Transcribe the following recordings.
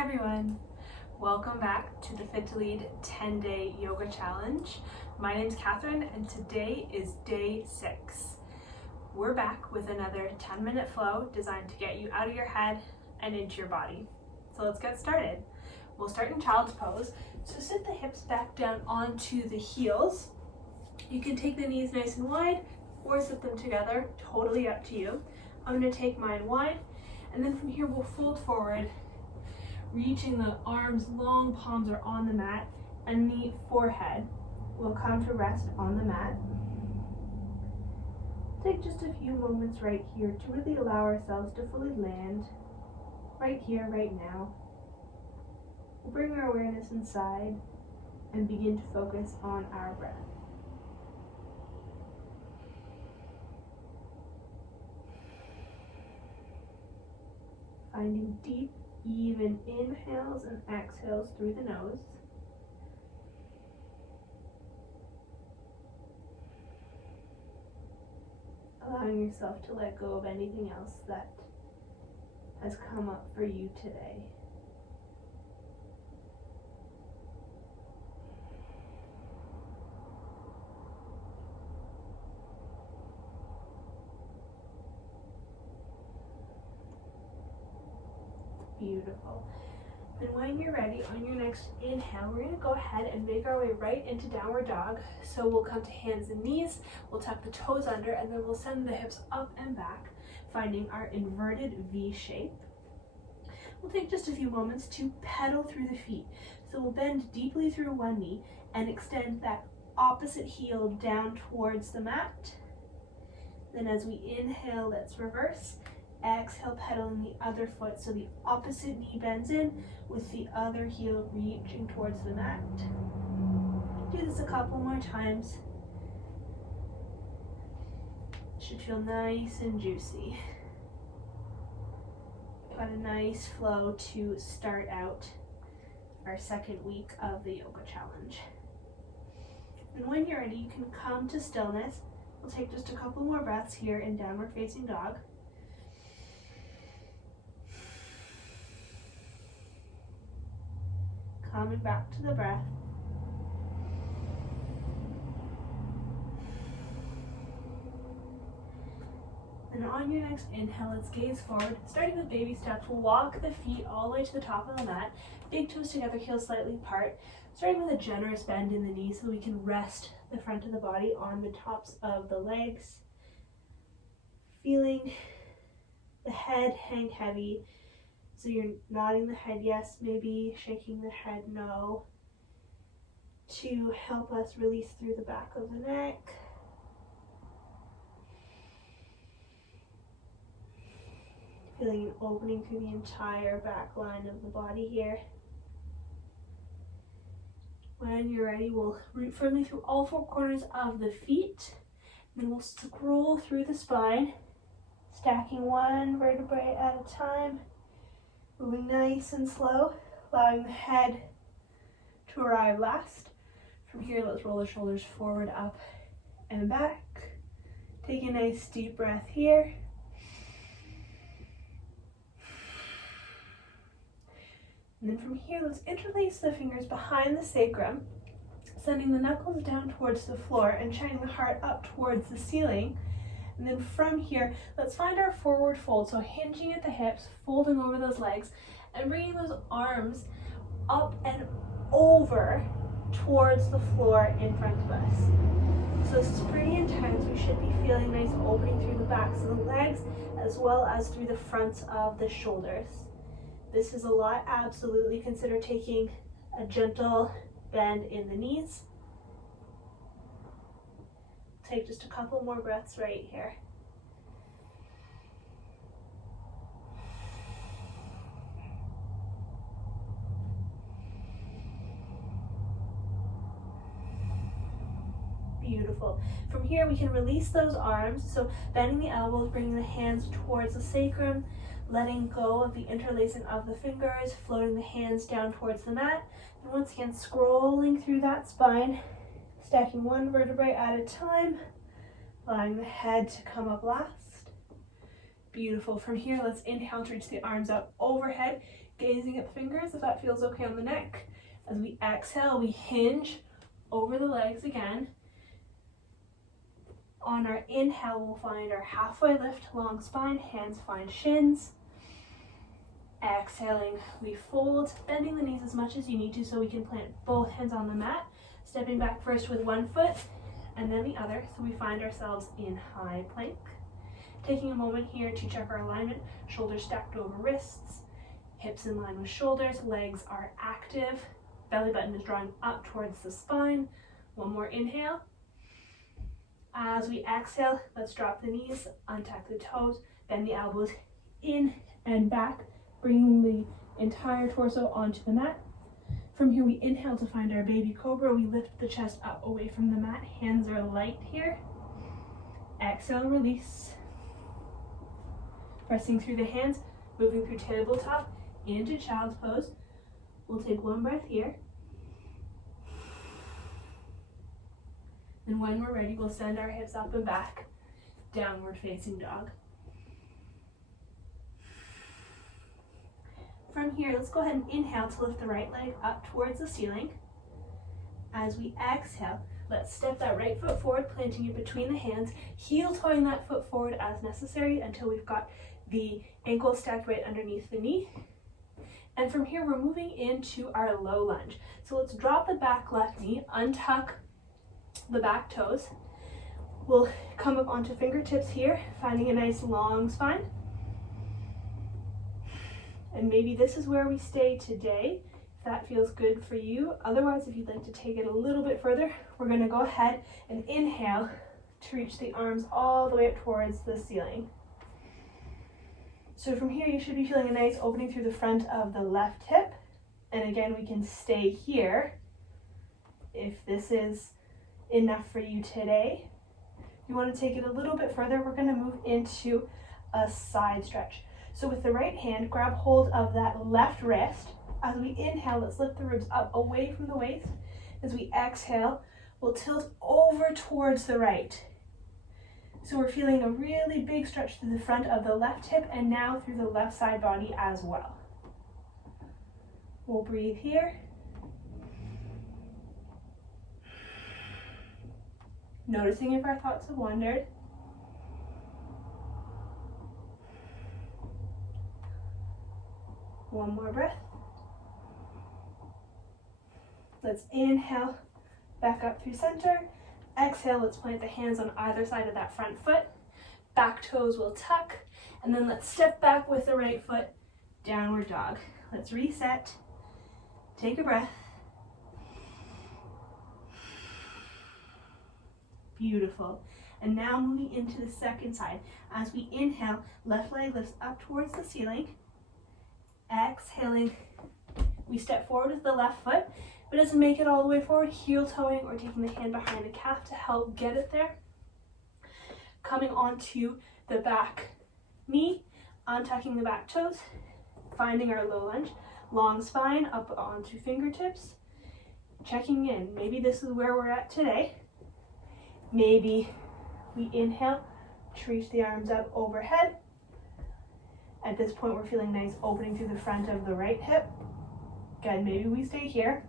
Hi everyone, welcome back to the Fit to Lead 10-day yoga challenge. My name's Catherine and today is day 6. We're back with another 10-minute flow designed to get you out of your head and into your body. So let's get started. We'll start in child's pose. So sit the hips back down onto the heels. You can take the knees nice and wide or sit them together, totally up to you. I'm going to take mine wide, and then from here we'll fold forward, reaching the arms long, palms are on the mat, and the forehead will come to rest on the mat. Take just a few moments right here to really allow ourselves to fully land right here, right now. We'll bring our awareness inside and begin to focus on our breath. Finding deep, even inhales and exhales through the nose. Allowing yourself to let go of anything else that has come up for you today. Beautiful. And when you're ready, on your next inhale, we're going to go ahead and make our way right into downward dog. So we'll come to hands and knees, we'll tuck the toes under, and then we'll send the hips up and back, finding our inverted V shape. We'll take just a few moments to pedal through the feet. So we'll bend deeply through one knee and extend that opposite heel down towards the mat. Then as we inhale, let's reverse. Exhale, pedaling the other foot so the opposite knee bends in with the other heel reaching towards the mat. Do this a couple more times. Should feel nice and juicy. Got a nice flow to start out our second week of the yoga challenge. And when you're ready, you can come to stillness. We'll take just a couple more breaths here in downward facing dog. Coming back to the breath. And on your next inhale, let's gaze forward. Starting with baby steps, we'll walk the feet all the way to the top of the mat. Big toes together, heels slightly apart. Starting with a generous bend in the knees so we can rest the front of the body on the tops of the legs. Feeling the head hang heavy. So you're nodding the head yes, maybe shaking the head no, to help us release through the back of the neck. Feeling an opening through the entire back line of the body here. When you're ready, we'll root firmly through all four corners of the feet. Then we'll scroll through the spine, stacking one vertebrae at a time. Moving nice and slow, allowing the head to arrive last. From here, let's roll the shoulders forward, up, and back. Take a nice deep breath here. And then from here, let's interlace the fingers behind the sacrum, sending the knuckles down towards the floor and shining the heart up towards the ceiling. And then from here, let's find our forward fold. So hinging at the hips, folding over those legs, and bringing those arms up and over towards the floor in front of us. So this is pretty intense. We should be feeling nice opening through the backs of the legs as well as through the fronts of the shoulders. This is a lot. Absolutely consider taking a gentle bend in the knees. Take just a couple more breaths right here. Beautiful. From here, we can release those arms. So bending the elbows, bringing the hands towards the sacrum, letting go of the interlacing of the fingers, floating the hands down towards the mat. And once again, scrolling through that spine, stacking one vertebrae at a time, allowing the head to come up last. Beautiful. From here, let's inhale to reach the arms up overhead, gazing at the fingers if that feels okay on the neck. As we exhale, we hinge over the legs again. On our inhale, we'll find our halfway lift, long spine, hands find shins. Exhaling, we fold, bending the knees as much as you need to so we can plant both hands on the mat. Stepping back first with one foot and then the other, so we find ourselves in high plank. Taking a moment here to check our alignment, shoulders stacked over wrists, hips in line with shoulders, legs are active, belly button is drawing up towards the spine. One more inhale. As we exhale, let's drop the knees, untuck the toes, bend the elbows in and back, bringing the entire torso onto the mat. From here, we inhale to find our baby cobra. We lift the chest up away from the mat. Hands are light here. Exhale, release. Pressing through the hands, moving through tabletop into child's pose. We'll take one breath here. And when we're ready, we'll send our hips up and back, downward facing dog. From here, let's go ahead and inhale to lift the right leg up towards the ceiling. As we exhale, let's step that right foot forward, planting it between the hands, heel toeing that foot forward as necessary until we've got the ankle stacked right underneath the knee. And from here, we're moving into our low lunge. So let's drop the back left knee, untuck the back toes. We'll come up onto fingertips here, finding a nice long spine. And maybe this is where we stay today, if that feels good for you. Otherwise, if you'd like to take it a little bit further, we're going to go ahead and inhale to reach the arms all the way up towards the ceiling. So from here, you should be feeling a nice opening through the front of the left hip. And again, we can stay here if this is enough for you today. If you want to take it a little bit further, we're going to move into a side stretch. So with the right hand, grab hold of that left wrist. As we inhale, let's lift the ribs up away from the waist. As we exhale, we'll tilt over towards the right. So we're feeling a really big stretch through the front of the left hip and now through the left side body as well. We'll breathe here. Noticing if our thoughts have wandered. One more breath. Let's inhale, back up through center. Exhale, let's plant the hands on either side of that front foot. Back toes will tuck. And then let's step back with the right foot, downward dog. Let's reset. Take a breath. Beautiful. And now moving into the second side. As we inhale, left leg lifts up towards the ceiling. Exhaling, we step forward with the left foot, but it doesn't make it all the way forward, heel toeing or taking the hand behind the calf to help get it there. Coming onto the back knee, untucking the back toes, finding our low lunge, long spine up onto fingertips, checking in. Maybe this is where we're at today. Maybe we inhale to reach the arms up overhead. At this point, we're feeling nice opening through the front of the right hip. Good, maybe we stay here.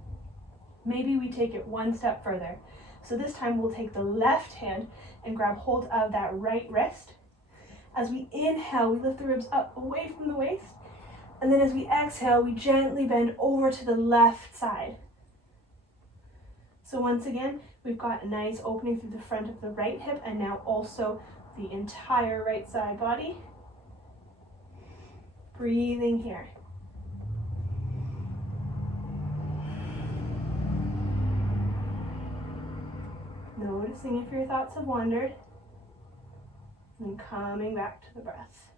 Maybe we take it one step further. So this time we'll take the left hand and grab hold of that right wrist. As we inhale, we lift the ribs up away from the waist. And then as we exhale, we gently bend over to the left side. So once again, we've got a nice opening through the front of the right hip and now also the entire right side body. Breathing here. Noticing if your thoughts have wandered, and coming back to the breath.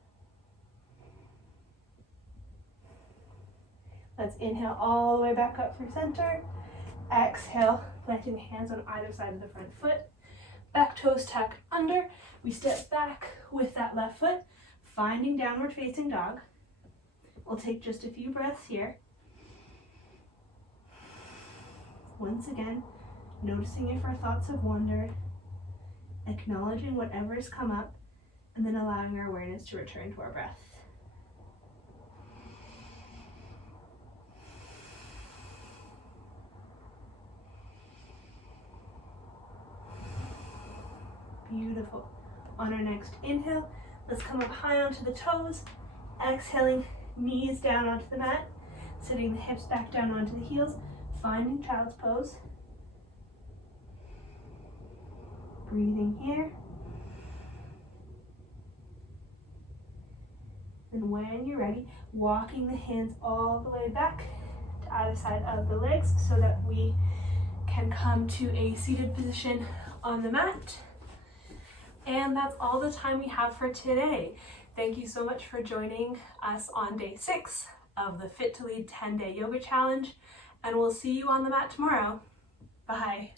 Let's inhale all the way back up through center. Exhale, planting the hands on either side of the front foot. Back toes tuck under. We step back with that left foot, finding downward facing dog. We'll take just a few breaths here. Once again, noticing if our thoughts have wandered, acknowledging whatever has come up, and then allowing our awareness to return to our breath. Beautiful. On our next inhale, let's come up high onto the toes, exhaling, knees down onto the mat, sitting the hips back down onto the heels, finding child's pose. Breathing here. And when you're ready, walking the hands all the way back to either side of the legs so that we can come to a seated position on the mat. And that's all the time we have for today. Thank you so much for joining us on day 6 of the Fit to Lead 10-day yoga challenge, and we'll see you on the mat tomorrow. Bye.